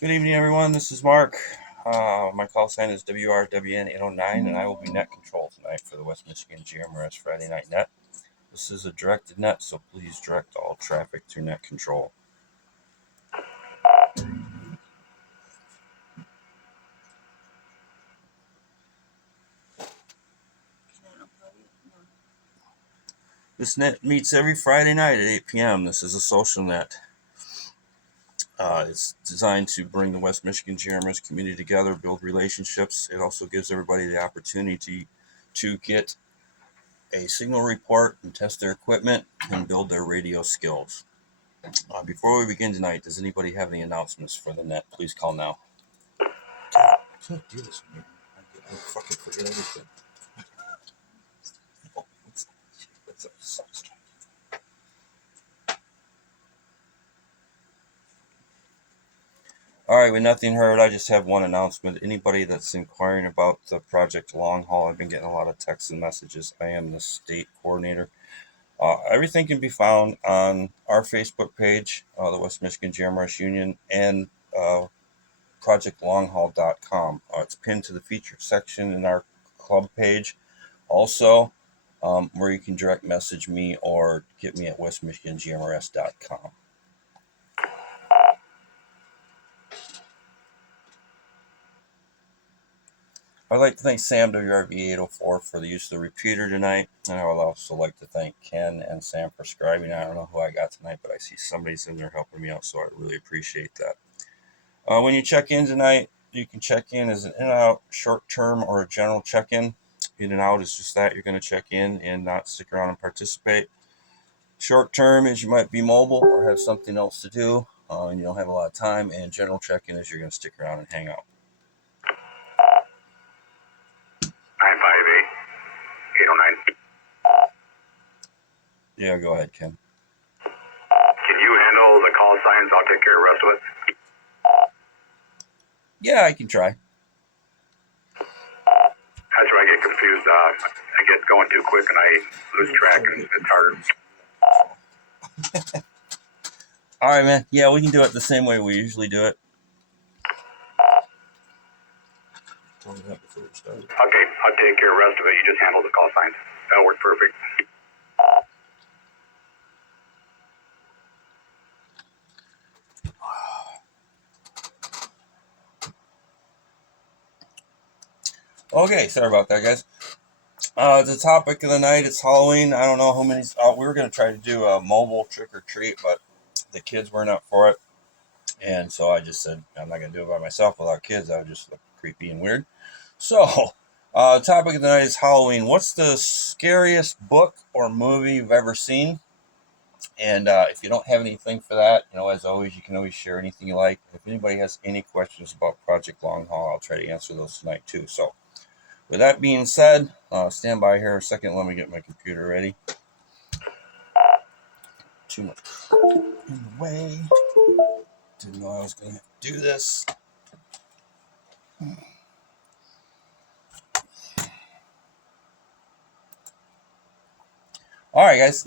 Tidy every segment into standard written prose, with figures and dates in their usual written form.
Good evening, everyone. This is Mark. My call sign is WRWN809, and I will be net control tonight for the West Michigan GMRS Friday Night Net. This is a directed net, so please direct all traffic through net control. This net meets every Friday night at 8 p.m. This is a social net. It's designed to bring the West Michigan GMRS community together, build relationships. It also gives everybody the opportunity to get a signal report and test their equipment and build their radio skills. Before we begin tonight, does anybody have any announcements for the net? Please call now. I can't do this. I fucking forget everything. What's up? All right, with nothing heard, I just have one announcement. Anybody that's inquiring about the Project Long Haul, I've been getting a lot of texts and messages. I am the state coordinator. Everything can be found on our Facebook page, the West Michigan GMRS Union, and projectlonghaul.com. It's pinned to the featured section in our club page. Also, where you can direct message me or get me at westmichigangmrs.com. I'd like to thank Sam WRV804 for the use of the repeater tonight. And I would also like to thank Ken and Sam for scribing. I don't know who I got tonight, but I see somebody's in there helping me out, so I really appreciate that. When you check in tonight, you can check in as an in and out, short term, or a general check in. In and out is just that you're going to check in and not stick around and participate. Short term is you might be mobile or have something else to do and you don't have a lot of time. And general check in is you're going to stick around and hang out. 958-809. Yeah, go ahead, Ken. Can you handle the call signs? I'll take care of the rest of it. Yeah, I can try. That's where I get confused. I get going too quick and I lose track, and it's hard. All right, man. Yeah, we can do it the same way we usually do it. Okay, I'll take care of the rest of it. You just handle the call signs. That'll work perfect. Okay, sorry about that, guys. The topic of the night is Halloween. I don't know how many. We were going to try to do a mobile trick or treat, but the kids weren't up for it. And so I just said, I'm not going to do it by myself without kids. I would just look creepy and weird. So, the topic of the night is Halloween. What's the scariest book or movie you've ever seen? And if you don't have anything for that, as always, you can always share anything you like. If anybody has any questions about Project Long Haul, I'll try to answer those tonight too. So, with that being said, stand by here a second. Let me get my computer ready. Too much in the way. Didn't know I was going to do this. All right, guys.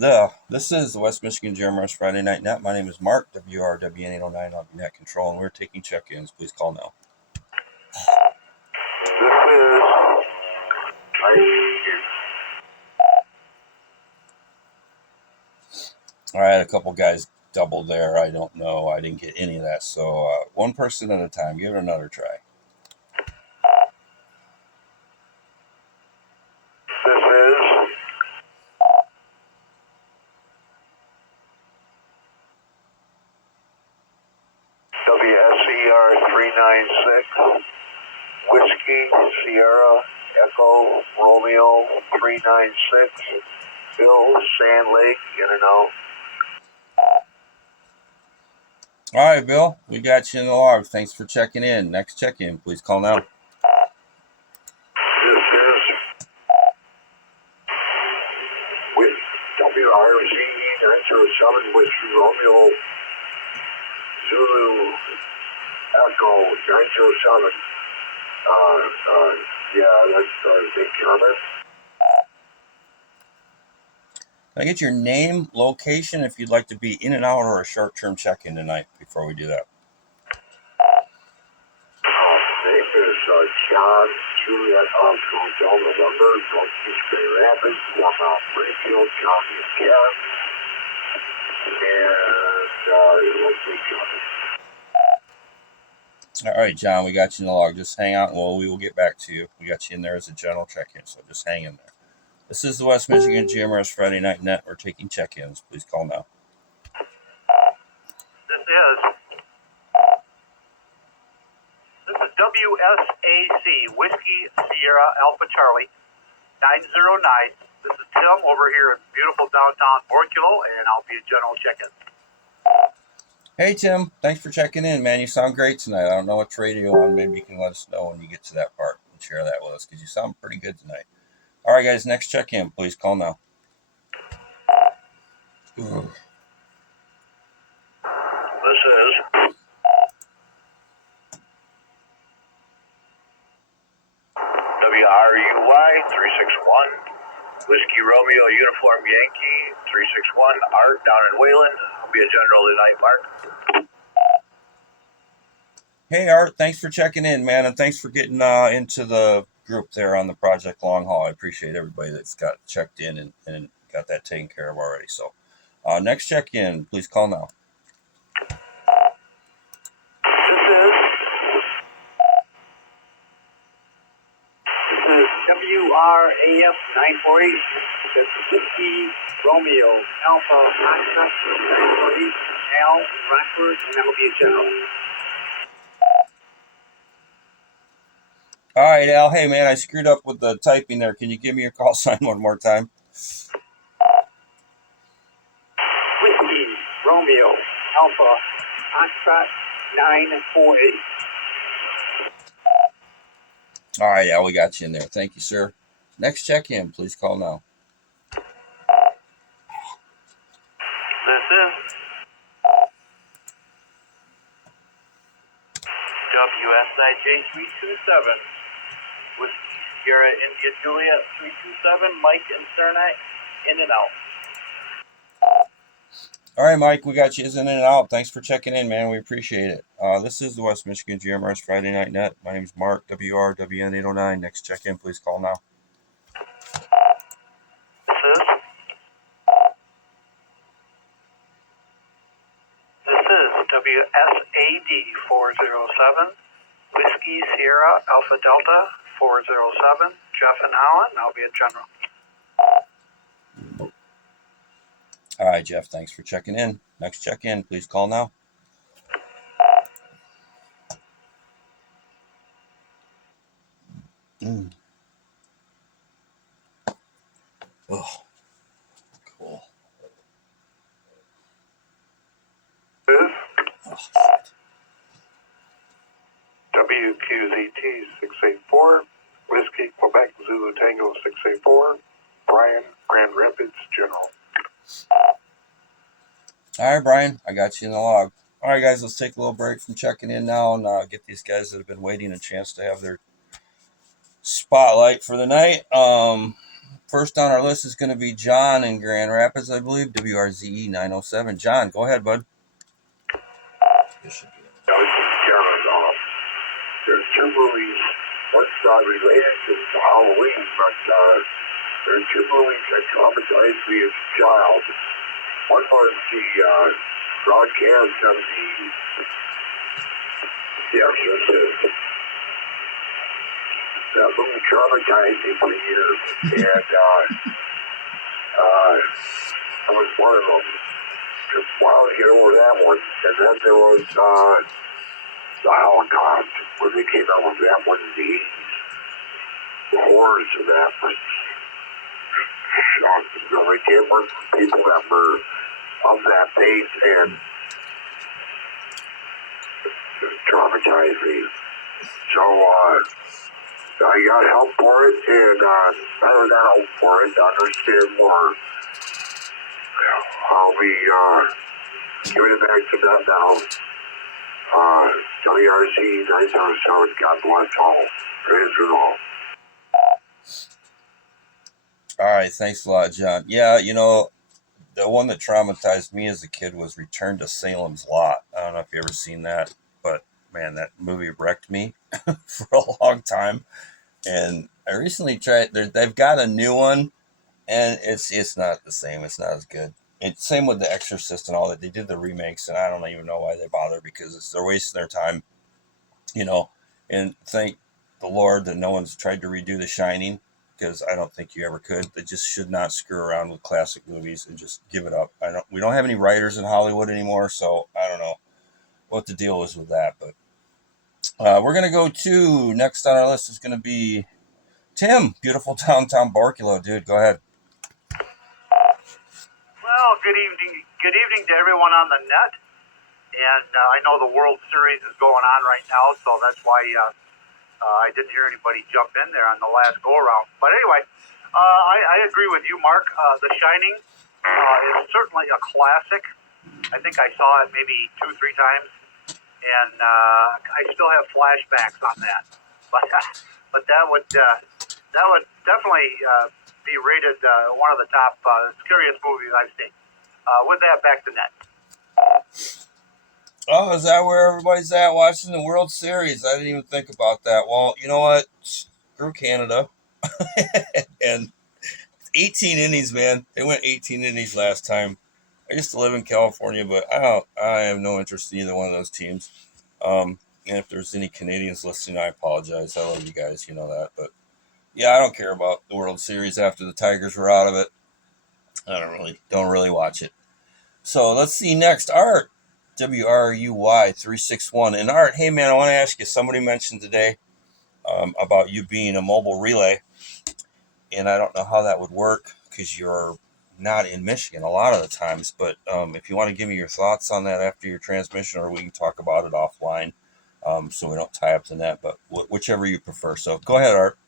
This is the West Michigan GMRS Friday Night Net. My name is Mark, WRWN809. I'll be net control, and we're taking check-ins. Please call now. All right, a couple guys doubled there. I don't know. I didn't get any of that. So one person at a time. Give it another try. This is WSER 396, Whiskey Sierra Echo Romeo 396, Bill Sand Lake, in and out. All right, Bill, we got you in the log. Thanks for checking in. Next check-in, please call now. This is with WRZ 907 Whiskey Romeo Zulu Echo 907. That's Big Thomas. Can I get your name, location, if you'd like to be in and out or a short-term check-in tonight before we do that? John, Juliet, Oscar, Hotel, November, Gulf Beach, Grand Rapids, 4 Mile Springfield, John and Karen, and Leslie John. All right, John, we got you in the log. Just hang out, and we will get back to you. We got you in there as a general check-in, so just hang in there. This is the West Michigan GMRS Friday Night Net. We're taking check-ins. Please call now. This is WSAC, Whiskey Sierra Alpha Charlie, 909. This is Tim over here in beautiful downtown Borculo, and I'll be a general check-in. Hey, Tim. Thanks for checking in, man. You sound great tonight. I don't know what's radio on. Maybe you can let us know when you get to that part and share that with us, because you sound pretty good tonight. All right, guys, next check-in. Please call now. Ugh. This is WRUY 361, Whiskey Romeo Uniform Yankee 361, Art down in Wayland. I'll be a general tonight, Mark. Hey, Art, thanks for checking in, man, and thanks for getting into the group there on the Project Long Haul. I appreciate everybody that's got checked in and got that taken care of already. So next check-in, please call now. This is WRAF 948. This is Whiskey Romeo Alpha Oscar 948, Al Rockford, and that will be a general. All right, Al. Hey, man, I screwed up with the typing there. Can you give me your call sign one more time? Whiskey Romeo Alpha Oscar 948. All right, Al, we got you in there. Thank you, sir. Next check-in, please call now. This is WSIJ 327, Whiskey Sierra India Juliet 327, Mike and Cernak, in and out. All right, Mike, we got you in and out. Thanks for checking in, man. We appreciate it. This is the West Michigan GMRS Friday Night Net. My name's Mark, WRWN 809. Next check-in, please call now. This is WSAD 407, Whiskey Sierra Alpha Delta 407, Jeff and Alan. I'll be a general. All right, Jeff, thanks for checking in. Next check-in, please call now. Oh, cool. Oh, shit. WQZT 684, Whiskey Quebec Zulu Tango 684, Brian, Grand Rapids General. All right, Brian, I got you in the log. All right, guys, let's take a little break from checking in now and get these guys that have been waiting a chance to have their spotlight for the night. First on our list is going to be John in Grand Rapids, I believe, WRZE 907. John, go ahead, bud. This should be Karen, there's two movies. One's not related to Halloween, but there's two movies that traumatized me as a child. One was the broadcast of The Exorcist. That movie traumatized me for years, and I was one of them. Took a while to get over that one, and then there was the Holocaust, when they came out with that one, the horrors of that was shocking. You know, they came with people that were of that base, and just traumatized me. So, I got help for it, and I got help for it to understand more how we giving it back to that now. WRC 907, God bless all. Praise the Lord. All right, thanks a lot, John. Yeah, you know, the one that traumatized me as a kid was Return to Salem's Lot. I don't know if you ever seen that, but man, that movie wrecked me for a long time. And I recently tried. They've got a new one, and it's not the same. It's not as good. It's same with The Exorcist and all that. They did the remakes, and I don't even know why they bother because they're wasting their time, you know. And thank the Lord that no one's tried to redo The Shining because I don't think you ever could. They just should not screw around with classic movies and just give it up. We don't have any writers in Hollywood anymore, so I don't know what the deal is with that. But we're gonna go to next on our list is gonna be Tim, beautiful downtown Borculo, dude. Go ahead. Well, good evening to everyone on the net. And I know the World Series is going on right now, so that's why I didn't hear anybody jump in there on the last go-around. But anyway, I agree with you, Mark. The Shining is certainly a classic. I think I saw it maybe 2-3 times, and I still have flashbacks on that. But that would definitely be rated one of the top scariest movies I've seen. With that, back to net. Oh, is that where everybody's at watching the World Series? I didn't even think about that. Well, you know what? Screw Canada. And 18 innings, man. They went 18 innings last time. I used to live in California, but I have no interest in either one of those teams. And if there's any Canadians listening, I apologize. I love you guys, you know that. But yeah, I don't care about the World Series after the Tigers were out of it. I don't really watch it. So let's see next. Art. WRUY 361. And Art, hey man, I want to ask you. Somebody mentioned today about you being a mobile relay, and I don't know how that would work because you're not in Michigan a lot of the times. But if you want to give me your thoughts on that after your transmission, or we can talk about it offline, so we don't tie up the net. But whichever you prefer. So go ahead, Art.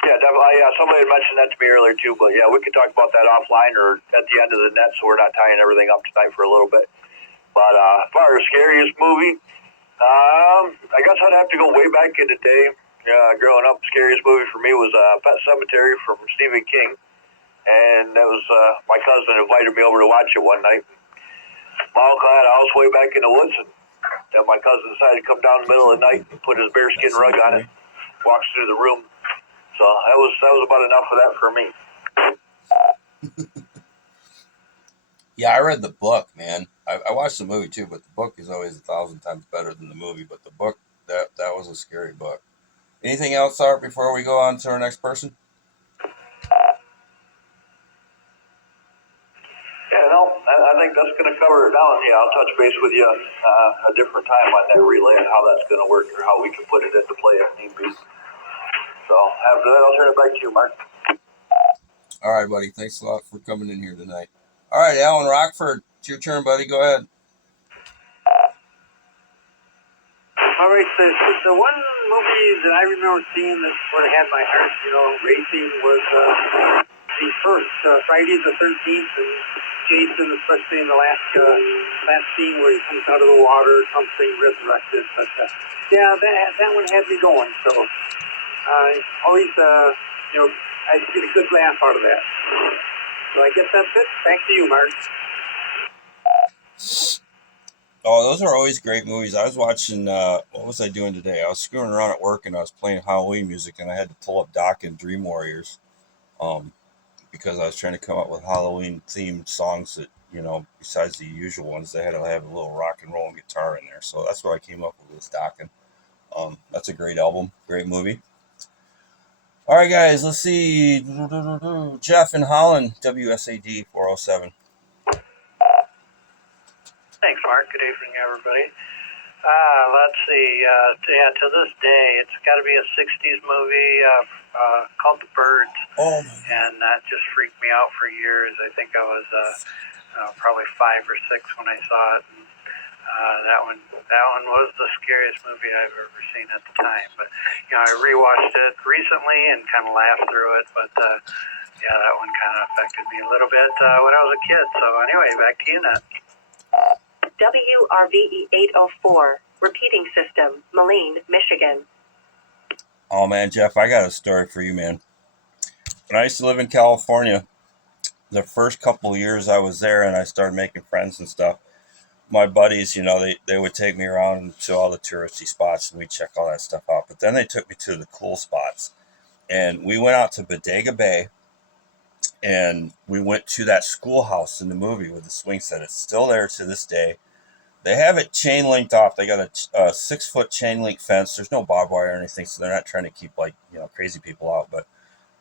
Yeah, definitely. Yeah, somebody had mentioned that to me earlier too. But yeah, we could talk about that offline or at the end of the net, so we're not tying everything up tonight for a little bit. But as far as scariest movie, I guess I'd have to go way back in the day. Growing up, scariest movie for me was Pet Sematary from Stephen King, and that was my cousin invited me over to watch it one night. My uncle had a house way back in the woods, and then my cousin decided to come down in the middle of the night and put his bearskin rug on it, walks through the room. So that was about enough of that for me. Yeah, I read the book, man. I watched the movie too, but the book is always 1,000 times better than the movie. But the book, that was a scary book. Anything else, Art, before we go on to our next person? Yeah, no, I think that's going to cover it down. Yeah, I'll touch base with you a different time on that relay and how that's going to work or how we can put it into play if need be. So after that, I'll turn it back to you, Mark. All right, buddy. Thanks a lot for coming in here tonight. All right, Alan Rockford, it's your turn, buddy. Go ahead. All right, the one movie that I remember seeing that sort of had my heart, racing was the first Friday the 13th, and Jason, especially in the last scene where he comes out of the water or something, resurrected. But yeah, that one had me going. So always, I get a good laugh out of that. So I guess that's it. Back to you, Mark. Oh, those are always great movies. I was watching, what was I doing today? I was screwing around at work and I was playing Halloween music, and I had to pull up Doc and Dream Warriors because I was trying to come up with Halloween themed songs that, besides the usual ones, they had to have a little rock and roll and guitar in there. So that's what I came up with Doc. And that's a great album, great movie. All right, guys, let's see. Jeff in Holland, WSAD 407. Thanks, Mark. Good evening, everybody. Let's see. To this day, it's got to be a 60s movie called The Birds. Oh, and that just freaked me out for years. I think I was probably 5 or 6 when I saw it. And, that one was the scariest movie I've ever seen at the time. But I rewatched it recently and kind of laughed through it. But that one kind of affected me a little bit when I was a kid. So anyway, back to you, Nat. WRVE 804, repeating system, Moline, Michigan. Oh, man, Jeff, I got a story for you, man. When I used to live in California, the first couple of years I was there and I started making friends and stuff, my buddies, they would take me around to all the touristy spots and we'd check all that stuff out. But then they took me to the cool spots. And we went out to Bodega Bay and we went to that schoolhouse in the movie with the swing set. It's still there to this day. They have it chain linked off. They got a 6-foot chain link fence. There's no barbed wire or anything, so they're not trying to keep crazy people out. But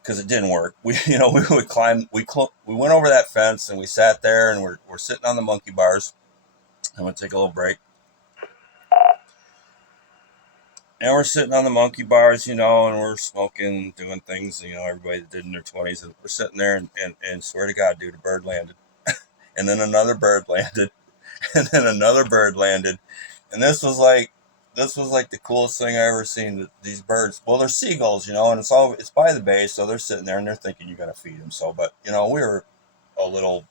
because it didn't work, we would climb. We went over that fence and we sat there and we're sitting on the monkey bars. I'm gonna take a little break. And we're sitting on the monkey bars, and we're smoking, doing things, everybody that did in their 20s. And we're sitting there and swear to God, dude, a bird landed. And then another bird landed. And then another bird landed. And this was like the coolest thing I ever seen. These birds, well, they're seagulls, and it's by the bay. So they're sitting there and they're thinking you're going to feed them. So, but, we were a little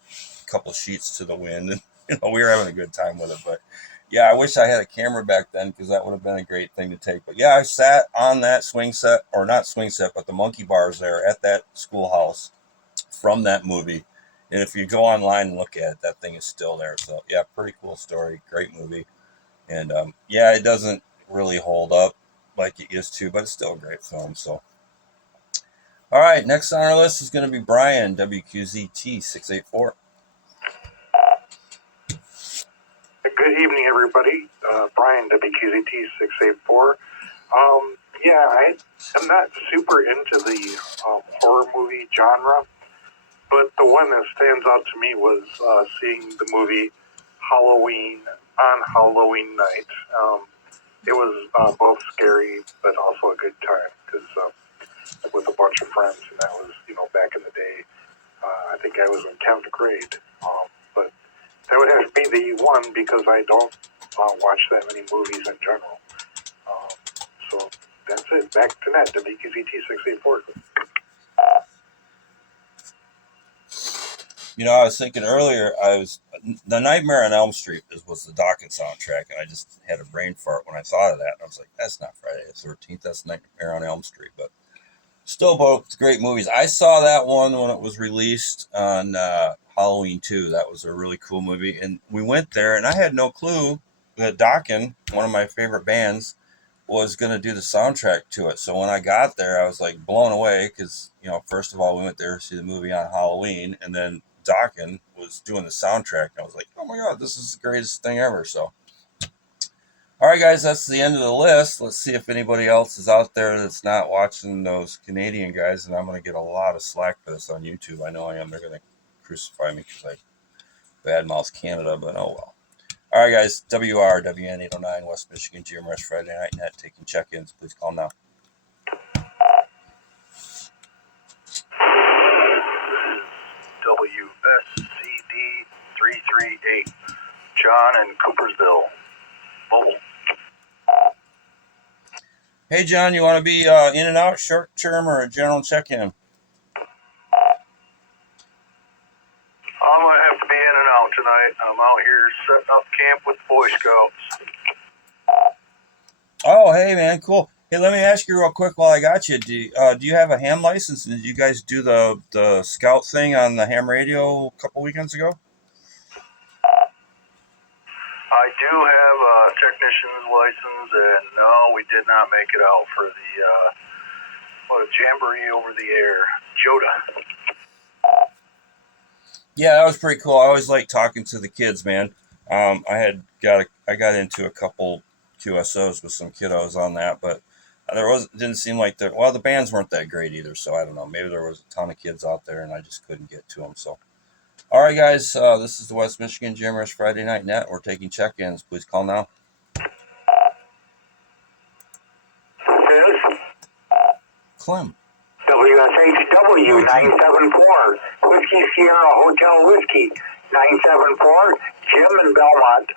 couple sheets to the wind and, we were having a good time with it. But yeah, I wish I had a camera back then because that would have been a great thing to take. But yeah, I sat on that swing set, or not swing set, but the monkey bars there at that schoolhouse from that movie. And if you go online and look at it, that thing is still there. So yeah, pretty cool story. Great movie. And yeah, it doesn't really hold up like it used to, but it's still a great film. So all right, next on our list is going to be Brian, WQZT 684. Good evening, everybody. Brian, WQZT 684. Yeah, I'm not super into the horror movie genre, but the one that stands out to me was seeing the movie Halloween on Halloween night. It was both scary, but also a good time because with a bunch of friends, and that was, back in the day. I think I was in 10th grade, but that would have to be the one because I don't watch that many movies in general. So that's it. Back to net, WQZT 684. I was thinking earlier, the Nightmare on Elm Street was the Dokken soundtrack, and I just had a brain fart when I thought of that. I was like, that's not Friday the 13th, that's Nightmare on Elm Street, but still both great movies. I saw that one when it was released on Halloween 2. That was a really cool movie, and we went there, and I had no clue that Dokken, one of my favorite bands, was going to do the soundtrack to it. So when I got there, I was like blown away because, first of all, we went there to see the movie on Halloween, and then Dokken was doing the soundtrack. And I was like, oh my God, this is the greatest thing ever. So, all right, guys, that's the end of the list. Let's see if anybody else is out there that's not watching those Canadian guys, and I'm going to get a lot of slack for this on YouTube. I know I am. They're going to crucify me because I badmouth Canada, but oh well. All right, guys, WRWN 809 West Michigan GMRS Friday Night Net taking check-ins. Please call now. WSCD 338, John in Coopersville, Mobile. Hey, John, you want to be in and out, short term, or a general check-in? I'm going to have to be in and out tonight. I'm out here setting up camp with Boy Scouts. Oh, hey, man, cool. Hey, let me ask you real quick while I got you. Do you have a ham license? Did you guys do the scout thing on the ham radio a couple weekends ago? I do have a technician's license, and no, we did not make it out for the jamboree over the air. JOTA. Yeah, that was pretty cool. I always like talking to the kids, man. I got into a couple QSOs with some kiddos on that, but didn't seem like the bands weren't that great either. So I don't know. Maybe there was a ton of kids out there and I just couldn't get to them. So, all right, guys, this is the West Michigan GMRS Friday Night Net. We're taking check-ins. Please call now. Clem. WSHW 974, Whiskey Sierra Hotel Whiskey 974, Jim in Belmont,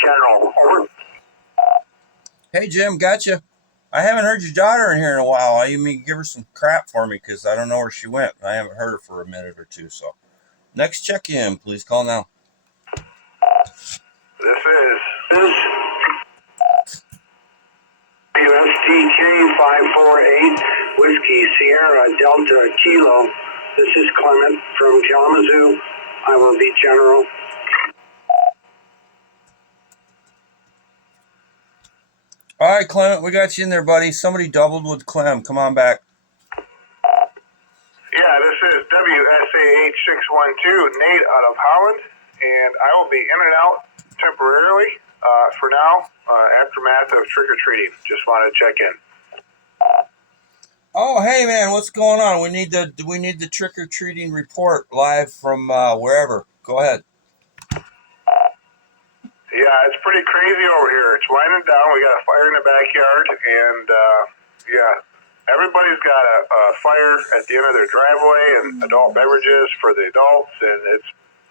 General. Over. Hey, Jim, gotcha. I haven't heard your daughter in here in a while. You mean give her some crap for me because I don't know where she went. I haven't heard her for a minute or two. So, next check-in, please call now. This is USDJ 548, Whiskey Sierra Delta Kilo This is Clement from Kalamazoo. I will be General. All right, Clement, we got you in there, buddy. Somebody doubled with Clem. Come on back. Yeah, this is WSAH 612, Nate out of Holland, and I will be in and out temporarily for now, aftermath of trick-or-treating. Just wanted to check in. Oh, hey man, what's going on? We need the trick or treating report live from wherever. Go ahead. Yeah, it's pretty crazy over here. It's winding down. We got a fire in the backyard, and yeah, everybody's got a fire at the end of their driveway and adult beverages for the adults, and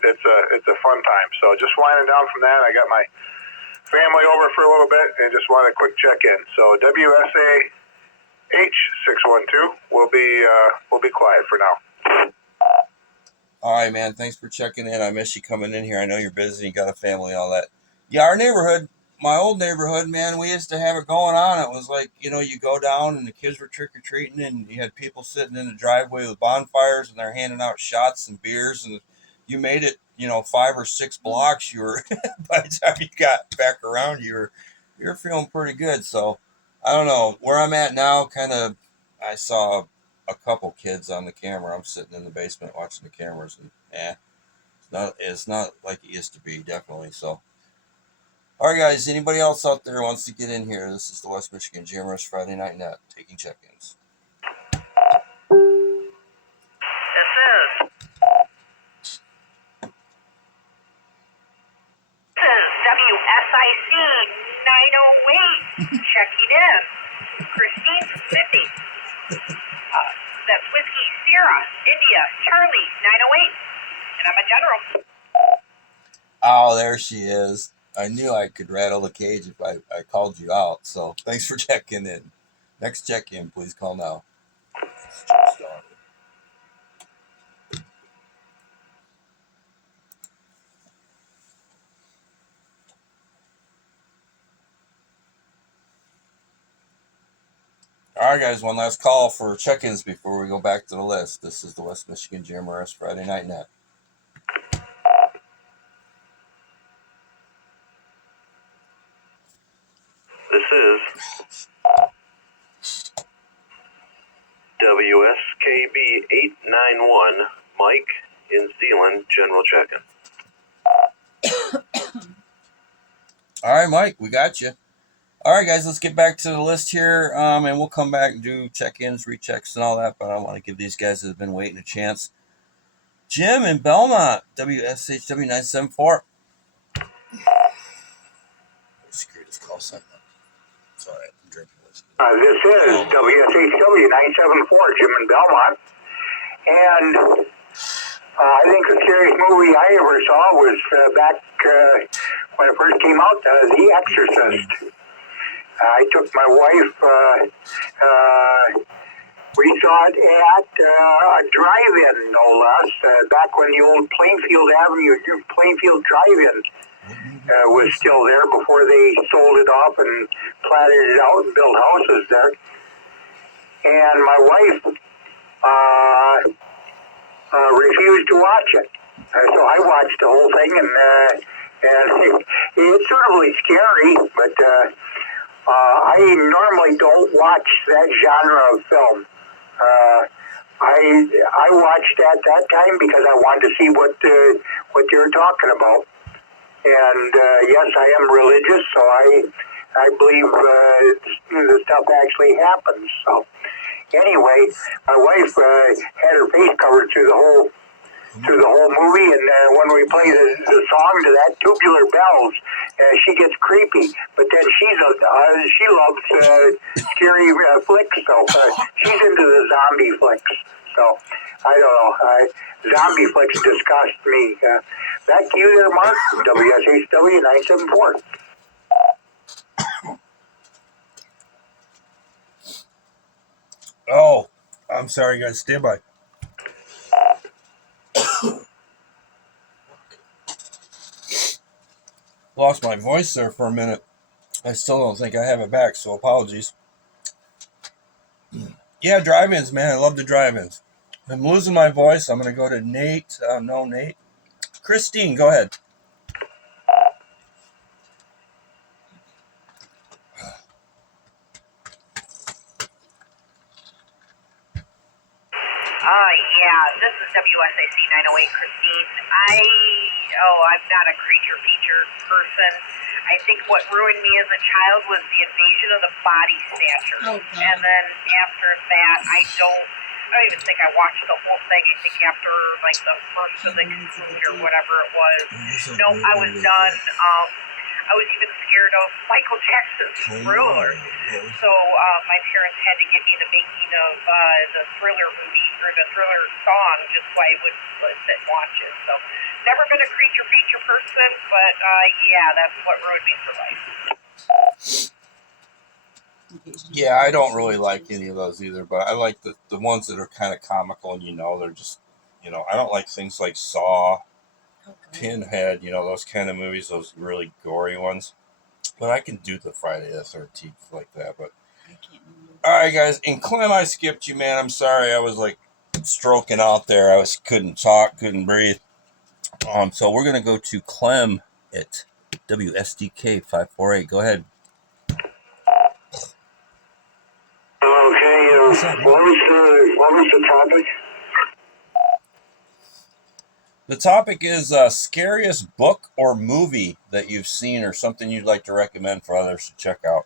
it's a fun time. So just winding down from that. I got my family over for a little bit, and just wanted a quick check in. So WSAH 612 will be quiet for now. All right, man. Thanks for checking in. I miss you coming in here. I know you're busy. You got a family and all that. Yeah, our neighborhood, my old neighborhood, man, we used to have it going on. It was like, you go down and the kids were trick-or-treating and you had people sitting in the driveway with bonfires and they're handing out shots and beers. And you made it, 5 or 6 blocks. You were, by the time you got back around, you were feeling pretty good. So I don't know where I'm at now. I saw a couple kids on the camera. I'm sitting in the basement watching the cameras and it's not like it used to be, definitely. So, all right, guys, anybody else out there wants to get in here? This is the West Michigan Jam Rush Friday Night Net, taking check-ins. This is WSIC 908, checking in. Christine Smithy. That's Whiskey Sierra, India, Charlie 908. And I'm a general. Oh, there she is. I knew I could rattle the cage if I called you out. So thanks for checking in. Next check-in, please call now. All right, guys, one last call for check-ins before we go back to the list. This is the West Michigan Jam Rush Friday Night Net. This is WSKB 891, Mike in Zealand, general check-in. All right, Mike, we got you. All right, guys, let's get back to the list here, and we'll come back and do check-ins, rechecks, and all that, but I want to give these guys that have been waiting a chance. Jim in Belmont, WSHW 974. Screw this call sign. Sorry, I'm drinking this. This is WSHW 974, Jim in Belmont. And I think the scariest movie I ever saw was back when it first came out, The Exorcist. I took my wife, we saw it at a drive-in, no less, back when the old Plainfield Avenue, Plainfield Drive-In was still there before they sold it off and platted it out and built houses there. And my wife refused to watch it. So I watched the whole thing, and it's sort of really scary, but I normally don't watch that genre of film. I watched at that time because I wanted to see what you're talking about. And yes, I am religious, so I believe the stuff actually happens. So anyway, my wife had her face covered through the whole movie, and when we play the song to that, Tubular Bells, she gets creepy. But then she loves scary flicks, so she's into the zombie flicks. So I don't know, zombie flicks disgust me. Back to you there, Mark, WSHW 974. Oh, I'm sorry, guys. Stand by. Lost my voice there for a minute. I still don't think I have it back, so apologies. Yeah, drive-ins, man. I love the drive-ins. I'm losing my voice. I'm going to go to Nate. No, Nate. Christine, go ahead. Yeah, this is WSAC 908, Christine. I'm not a creature feature person. I think what ruined me as a child was the Invasion of the Body Snatchers. Oh, God. And then after that, I don't even think I watched the whole thing. I think after like the first of the conclusion or whatever it was. No, I was done. I was even scared of Michael Jackson's Thriller. So my parents had to get me the making of the Thriller movie or the Thriller song just so I would sit and watch it. So never been a creature feature person, but yeah, that's what ruined me for life. Yeah, I don't really like any of those either, but I like the ones that are kind of comical and they're just, I don't like things like Saw, Pinhead, those kind of movies, those really gory ones. But I can do the Friday the 13th like that. But all right, guys. And Clem, I skipped you, man. I'm sorry. I was like stroking out there. I couldn't talk, couldn't breathe. So we're gonna go to Clem at WSDK 548. Go ahead. Okay, what was the topic? The topic is scariest book or movie that you've seen or something you'd like to recommend for others to check out.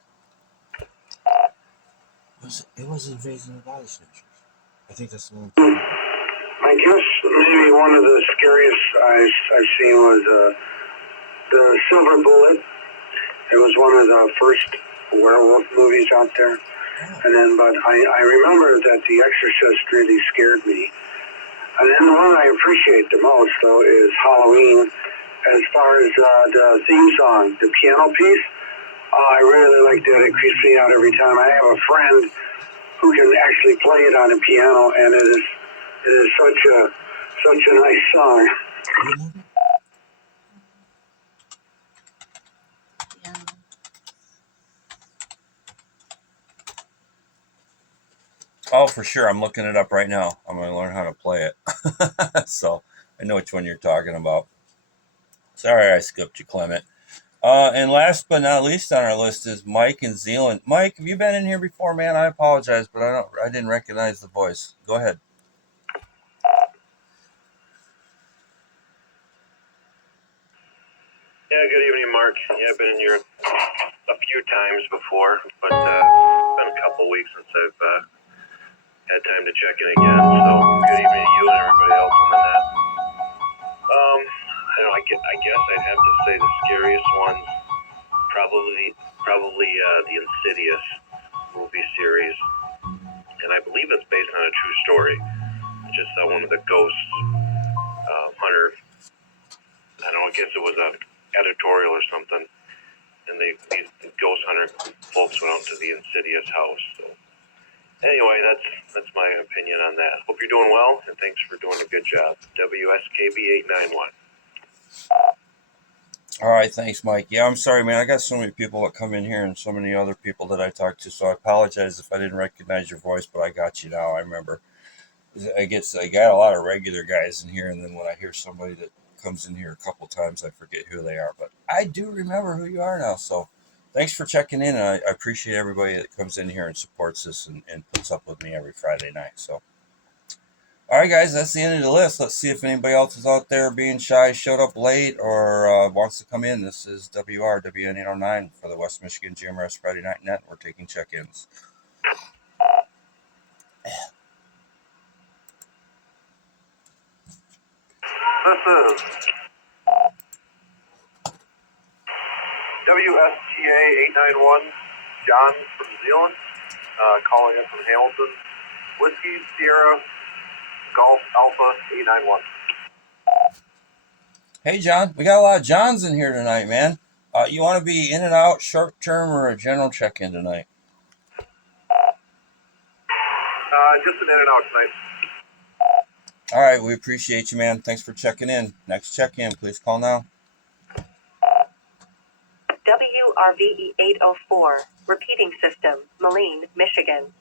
It was Invasion of the Body Snatchers. I think that's the one. I guess maybe one of the scariest I've seen was the Silver Bullet. It was one of the first werewolf movies out there. But I remember that The Exorcist really scared me. And then the one I appreciate the most, though, is Halloween. As far as the theme song, the piano piece, I really like that. It creeps me out every time. I have a friend who can actually play it on a piano, and it is such a nice song. Oh, for sure. I'm looking it up right now. I'm going to learn how to play it. So I know which one you're talking about. Sorry I skipped you, Clement. And last but not least on our list is Mike in Zealand. Mike, have you been in here before, man? I apologize, but I didn't recognize the voice. Go ahead. Yeah, good evening, Mark. Yeah, I've been in here a few times before, but it's been a couple weeks since I've had time to check in again. So good evening to you and everybody else on the net. I guess I'd have to say the scariest ones, probably the Insidious movie series, and I believe it's based on a true story. I just saw one of the ghosts hunter. I don't know. I guess it was a editorial or something, and these ghost hunter folks went out to the Insidious house. So anyway, that's my opinion on that. Hope you're doing well, and thanks for doing a good job. WSKB 891. All right, thanks, Mike. Yeah, I'm sorry, man. I got so many people that come in here and so many other people that I talk to, so I apologize if I didn't recognize your voice, but I got you now. I remember. I got a lot of regular guys in here, and then when I hear somebody that comes in here a couple times, I forget who they are, but I do remember who you are now. So thanks for checking in, and I appreciate everybody that comes in here and supports this and puts up with me every Friday night. So, all right, guys, that's the end of the list. Let's see if anybody else is out there being shy, showed up late, or wants to come in. This is WN 809 for the West Michigan GMRS Friday Night Net. We're taking check-ins. This is WSTA 891, John from Zealand, calling in from Hamilton. Whiskey Sierra Golf Alpha 891. Hey, John. We got a lot of Johns in here tonight, man. You want to be in and out, short term, or a general check-in tonight? Just an in and out tonight. All right, we appreciate you, man. Thanks for checking in. Next check-in, please call now. WRVE 804, repeating system, Moline, Michigan.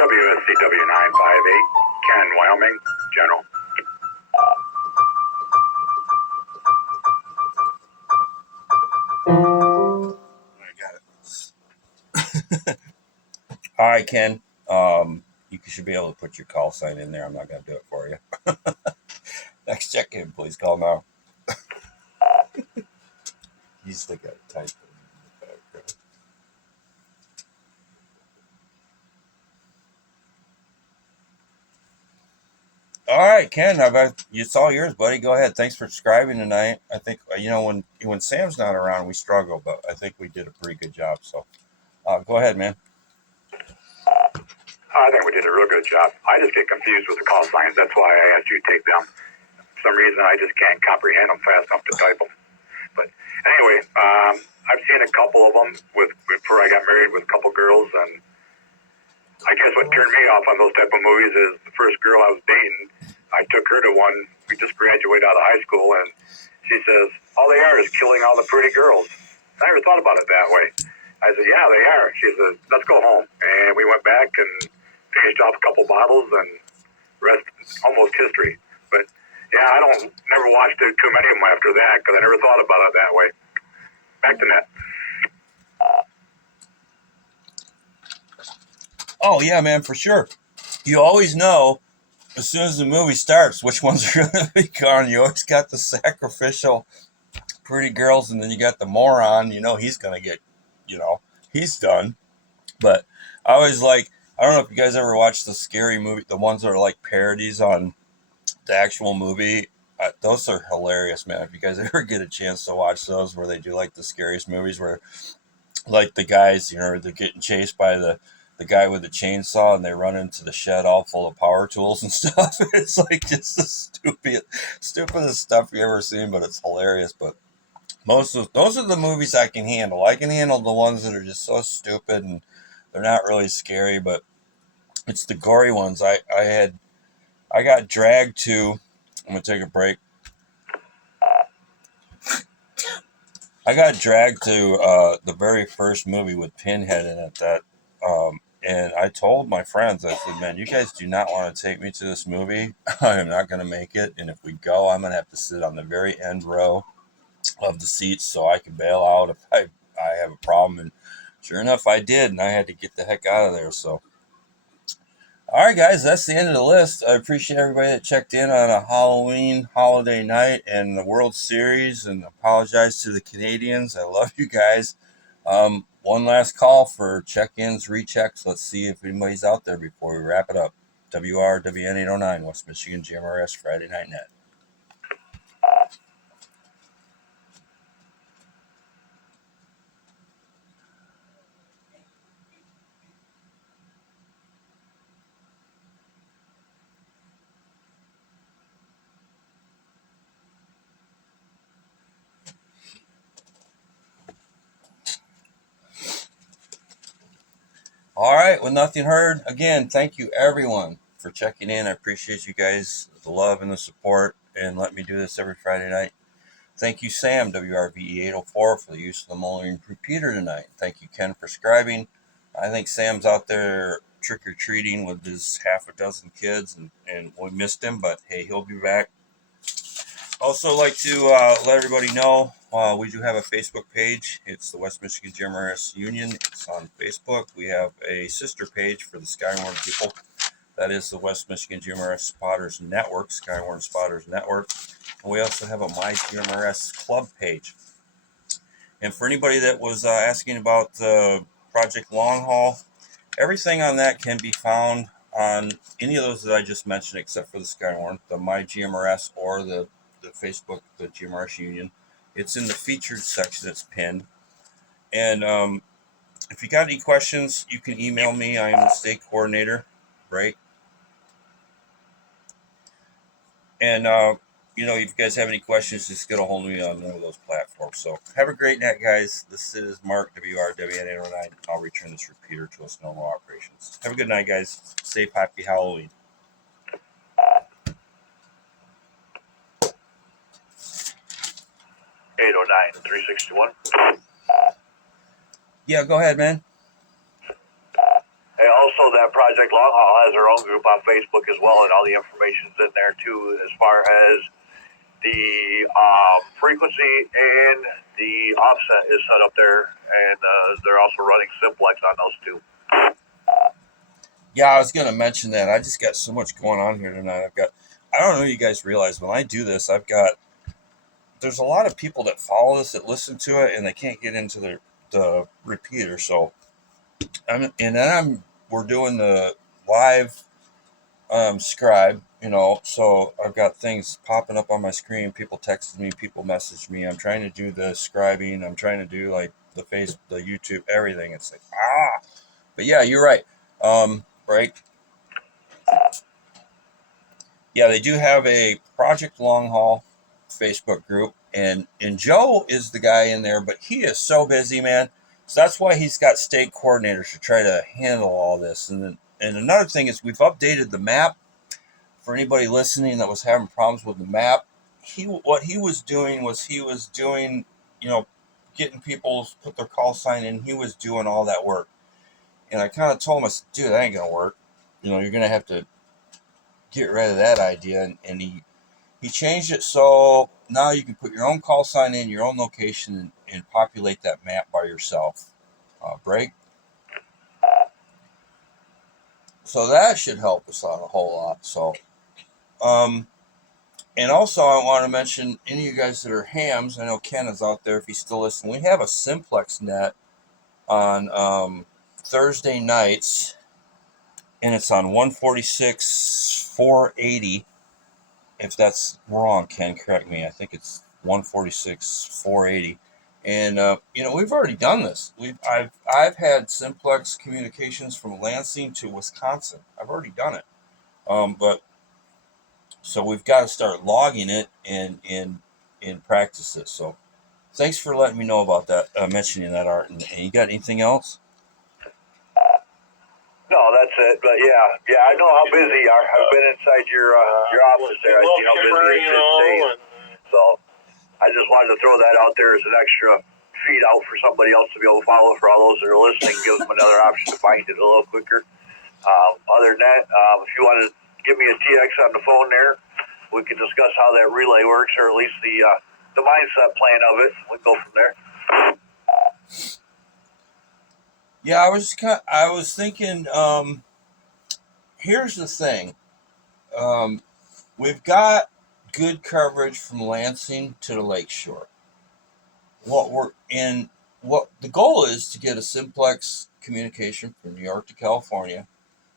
WSCW 958, Cannon, Wyoming, General. I got it. All right, Ken. You should be able to put your call sign in there. I'm not going to do it for you. Next check-in, please call now. You still got to type it in the background. All right, Ken. You saw yours, buddy. Go ahead. Thanks for subscribing tonight. I think when Sam's not around, we struggle, but I think we did a pretty good job. So, go ahead, man. I think we did a real good job. I just get confused with the call signs. That's why I asked you to take them. For some reason, I just can't comprehend them fast enough to type them. But anyway, I've seen a couple of them before I got married with a couple girls, and I guess what turned me off on those type of movies is the first girl I was dating, I took her to one. We just graduated out of high school, and she says, all they are is killing all the pretty girls. I never thought about it that way. I said, yeah, they are. She says, let's go home. And we went back and finished off a couple bottles, and rest almost history. But yeah, I never watched too many of them after that because I never thought about it that way. Back to net. Oh yeah, man, for sure. You always know as soon as the movie starts which ones are going to be gone. You always got the sacrificial pretty girls, and then you got the moron. You know he's going to get, he's done. But I always I don't know if you guys ever watched the scary movie, the ones that are like parodies on the actual movie. Those are hilarious, man. If you guys ever get a chance to watch those, where they do like the scariest movies, where like the guys, they're getting chased by the guy with the chainsaw, and they run into the shed all full of power tools and stuff. It's like just the stupidest stuff you ever seen, but it's hilarious. But those are the movies I can handle. I can handle the ones that are just so stupid and they're not really scary, but it's the gory ones. I got dragged to. I'm gonna take a break. I got dragged to the very first movie with Pinhead in it. And I told my friends, I said, man, you guys do not want to take me to this movie. I am not going to make it. And if we go, I'm going to have to sit on the very end row of the seats so I can bail out if I have a problem. And sure enough, I did. And I had to get the heck out of there. So, all right, guys, that's the end of the list. I appreciate everybody that checked in on a Halloween holiday night and the World Series, and apologize to the Canadians. I love you guys. One last call for check-ins, rechecks. Let's see if anybody's out there before we wrap it up. WRWN 809, West Michigan GMRS Friday Night Net. All right, with nothing heard, again, thank you everyone for checking in. I appreciate you guys, the love and the support, and let me do this every Friday night. Thank you, Sam, WRVE 804, for the use of the Mulligan repeater tonight. Thank you, Ken, for scribing. I think Sam's out there trick-or-treating with his half a dozen kids, and we missed him, but hey, he'll be back. Also like to let everybody know, we do have a Facebook page. It's the West Michigan GMRS Union. It's on Facebook. We have a sister page for the Skywarn people. That is the West Michigan GMRS Spotters Network, Skywarn Spotters Network. And we also have a My GMRS Club page. And for anybody that was asking about the Project Long Haul, everything on that can be found on any of those that I just mentioned, except for the Skywarn, the My GMRS or the Facebook, the GMRS Union. It's in the featured section. It's pinned. And if you got any questions, you can email me. I am the state coordinator. Break. And if you guys have any questions, just get a hold of me on one of those platforms. So have a great night, guys. This is Mark, WRWN 809. I'll return this repeater to its normal operations. Have a good night, guys. Safe, happy Halloween. $809 361. Yeah, go ahead, man. Hey, also also that Project Long Haul has their own group on Facebook as well, and all the information's in there too, as far as the frequency and the offset is set up there, and they're also running Simplex on those two. Yeah, I was gonna mention that. I just got so much going on here tonight. I don't know if you guys realize when I do this, there's a lot of people that follow this that listen to it and they can't get into the repeater. So we're doing the live scribe, so I've got things popping up on my screen, people texting me, people message me. I'm trying to do the scribing, I'm trying to do like the YouTube, everything. It's like but yeah, you're right. Break. Yeah, they do have a Project Long Haul Facebook group, and Joe is the guy in there, but he is so busy, man. So that's why he's got state coordinators to try to handle all this. And another thing is we've updated the map for anybody listening that was having problems with the map. What he was doing, getting people to put their call sign in. He was doing all that work, and I kind of told him, I said, dude, that ain't gonna work. You're gonna have to get rid of that idea. And he changed it so now you can put your own call sign in, your own location, and populate that map by yourself. Break. So that should help us out a whole lot. So, and also I want to mention any of you guys that are hams. I know Ken is out there if he's still listening. We have a Simplex net on Thursday nights, and it's on 146.480. If that's wrong, Ken, correct me. I think it's 146.480. And we've already done this. I've had Simplex communications from Lansing to Wisconsin. I've already done it. So we've got to start logging it and practice it. So thanks for letting me know about that, mentioning that, Art. And you got anything else? No, that's it. But yeah, I know how busy you are. I've been inside your office there. I see how busy it is. So I just wanted to throw that out there as an extra feed out for somebody else to be able to follow. For all those that are listening, give them another option to find it a little quicker. Other than that, if you want to give me a TX on the phone there, we can discuss how that relay works, or at least the mindset plan of it. We can go from there. Yeah, I was thinking. Here's the thing. We've got good coverage from Lansing to the Lakeshore. What the goal is to get a Simplex communication from New York to California.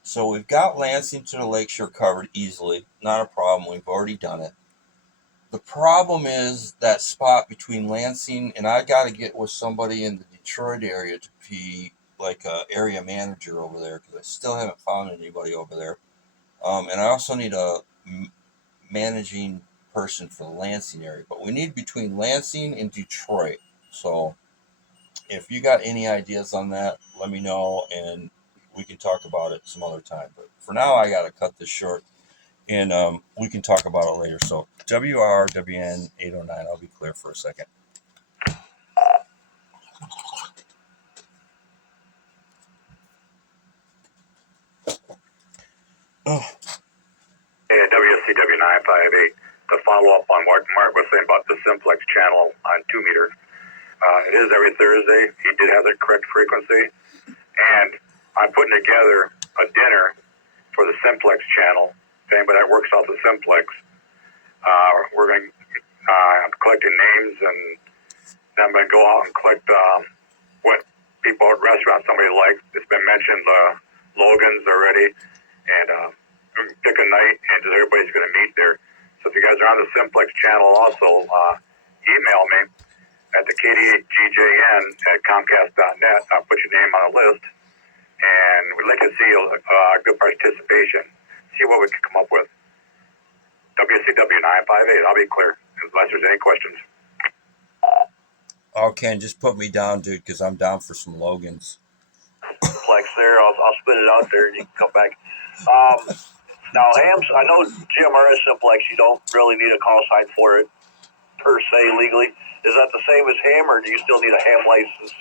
So we've got Lansing to the Lakeshore covered easily. Not a problem. We've already done it. The problem is that spot between Lansing, and I got to get with somebody in the Detroit area to be like a area manager over there, because I still haven't found anybody over there. And I also need a managing person for the Lansing area, but we need between Lansing and Detroit. So if you got any ideas on that, let me know, and we can talk about it some other time. But for now, I got to cut this short, and we can talk about it later. So WRWN 809, I'll be clear for a second. And WCW 958, to follow up on what Mark was saying about the Simplex channel on 2 meter. It is every Thursday. He did have the correct frequency. And I'm putting together a dinner for the Simplex channel. If anybody that works out the Simplex, we're going to, I'm collecting names, and then I'm going to go out and collect what people at restaurants somebody likes. It's been mentioned, Logan's already. And pick a night, and everybody's going to meet there. So if you guys are on the Simplex channel also, email me at the KD8GJN@Comcast.net. I'll put your name on the list, and we'd like to see a good participation, see what we can come up with. WCW 958, I'll be clear, unless there's any questions. Okay, just put me down, dude, because I'm down for some Logans. Simplex there, I'll spit it out there, and you can come back. Now, hams, I know GMRS Simplex, you don't really need a call sign for it, per se, legally. Is that the same as ham, or do you still need a ham license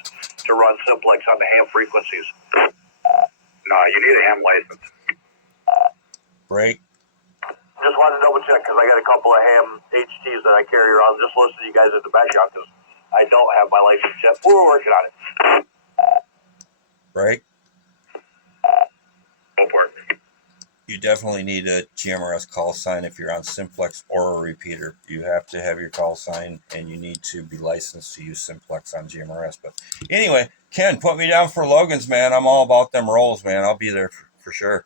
to run Simplex on the ham frequencies? you need a ham license. Break. Just wanted to double check because I got a couple of ham HTs that I carry around. Just listening to you guys in the background because I don't have my license yet. We're working on it. Break. Go for it. You definitely need a GMRS call sign if you're on Simplex or a repeater. You have to have your call sign, and you need to be licensed to use Simplex on GMRS. But anyway, Ken, put me down for Logan's, man. I'm all about them rolls, man. I'll be there for sure.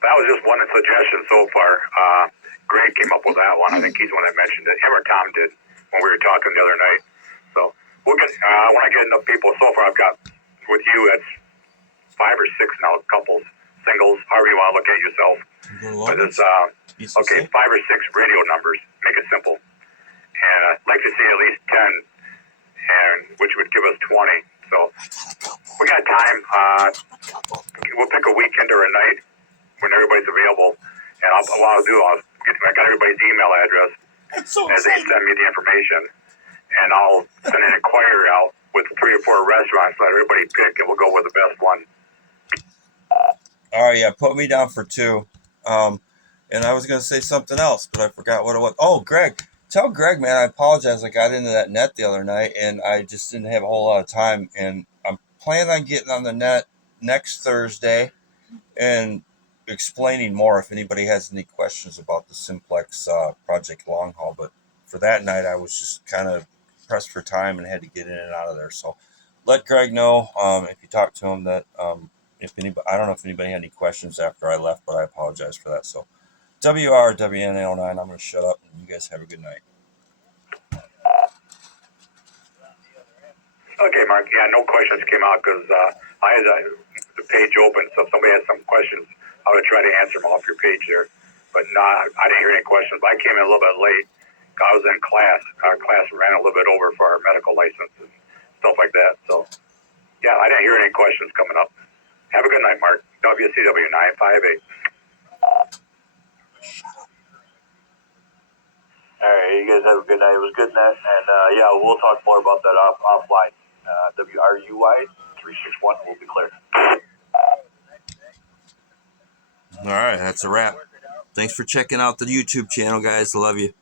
That was just one suggestion so far. Greg came up with that one. I think he's the one that mentioned it. Him or Tom did when we were talking the other night. So we'll get. When I get enough people, so far I've got with you. It's 5 or 6 now. Couples, singles, however you want to look at yourself. But it's okay. 5 or 6 radio numbers. Make it simple. And I'd like to see at least 10, and which would give us 20. So we got time. We'll pick a weekend or a night when everybody's available, and I got everybody's email address as they send me the information, and I'll send an inquiry out with 3 or 4 restaurants, let everybody pick, and we'll go with the best one. All right, yeah, put me down for 2. And I was going to say something else, but I forgot what it was. Oh, Greg. Tell Greg, man, I apologize. I got into that net the other night, and I just didn't have a whole lot of time, and I'm planning on getting on the net next Thursday and explaining more if anybody has any questions about the Simplex Project Long Haul. But for that night, I was just kind of pressed for time and had to get in and out of there. So let Greg know if you talk to him that if anybody, I don't know if anybody had any questions after I left, but I apologize for that. So WRWN09, I'm going to shut up, and you guys have a good night. Okay, Mark. Yeah, no questions came out because I had the page open, so if somebody has some questions, I would try to answer them off your page there. But no, I didn't hear any questions. I came in a little bit late. I was in class. Our class ran a little bit over for our medical license and stuff like that. So, yeah, I didn't hear any questions coming up. Have a good night, Mark. WCW 958. All right, you guys have a good night. It was good net, and yeah, we'll talk more about that offline. WRUY 361 will be clear. All right, that's a wrap. Thanks for checking out the YouTube channel, guys. I love you.